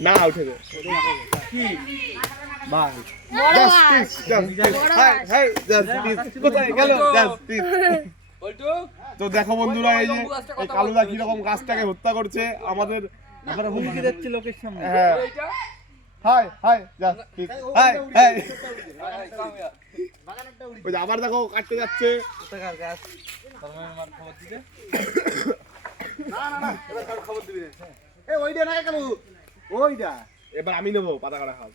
না উঠে দে। কি? তো দেখো বন্ধুরা এই যে কালুদা কীরকম গাছটাকে হত্যা করছে আমাদের হুমকি দিচ্ছে লোকের সামনে। হ্যাঁ। আবার দেখো কাটতে যাচ্ছে। খবর দিবি? এ ওইটা না কালু ওইটা এবার আমি নেব পাতা কাটা খাও।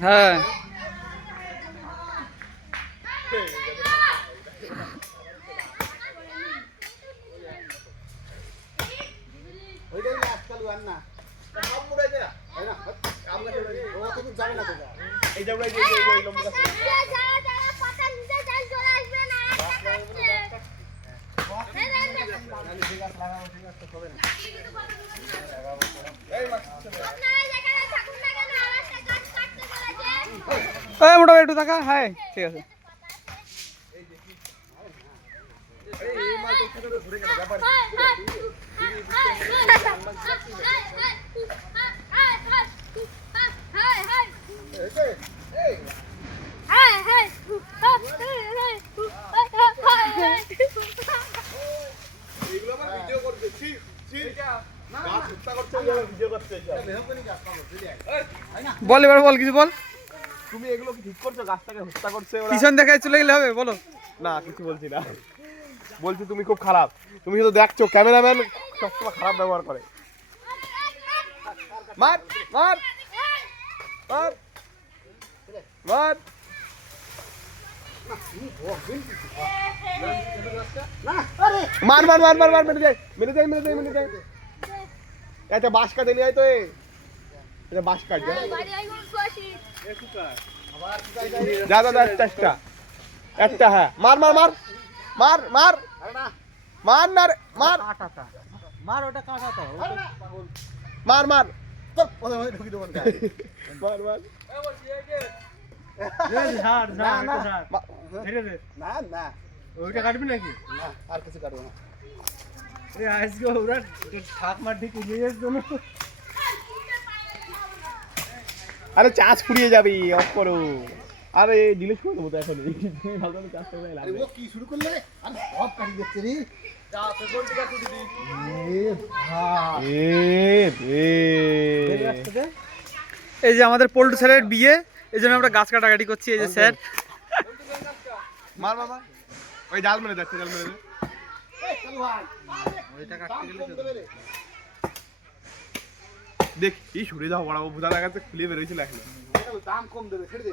হ্যাঁ। মোটা একটু থাকা। হ্যাঁ ঠিক আছে। বল এবার বল কিছু বল। তুমি এগুলো কি ঠিক করছ? গাছটাকে হত্যা করছে পিছন দেখায় চলে গেলে হবে বলো। না কিছু বলছি না। বলছি তুমি খুব খারাপ। তুমি শুধু দেখছো, ক্যামেরাম্যান সবসময় খারাপ ব্যবহার করে। মার মার মার মার। मार मार मार मार मार मेरे जाए मेरे जाए मेरे जाए मेरे जाए ऐसे बास काट लिया तो ये बास काट जा ज़्यादा चेष्टा अच्छा है मार मार मार মার মার। মার মার। মার মার না। মার মার। ওটা কাটাটা মার মার। মার মার ঝাড় না, না। না না। ওইটা কাটবি নাকি? আর কিছু কাটবো না। আজকে ওরা ঠাক মার ঠিক নিয়ে যাচ্ছে আরে চাষ ফুরিয়ে যাবি অফ করো আরে ডিলিট করে দেবো তো এখন তুমি ভালো করে চাষ করে লাগবে ও কি শুরু করলে? আরে সব কাটি দিচ্ছে রে। এ ভাই। এ এ। এই যে আমাদের পল্টু স্যারের বিয়ে এই জন্য আমরা গাছ কাটাকাটি করছি এই যে স্যার। মার মার ওই জাল মেরে দেখতে জাল মেরে দে। দেখ এই সরে যাও বড় ভুদা লাগাতে খুলে বেরোইছিল এখন দাম কম দেবে ছেড়ে দে।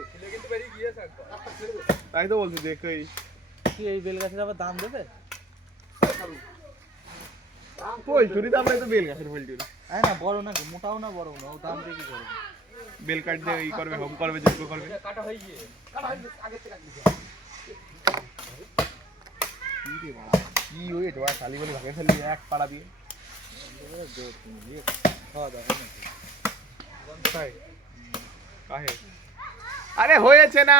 তাই তো বলছি দেখ এই কি এই বেল গাছের আবার দাম দেবে? ওই চুরি দাম নাই তো বেল গাছের ফুল চুরি হ্যাঁ না বড় না মোটাও না বড় না ও দাম দিয়ে কি করবে? বেল কাট দিয়ে ই করবে হোম করবে করবে। কি রে বাড়া, কি ওই তোরা শালি বলি ভাগে এক পাড়া দিয়ে। अरे हो ना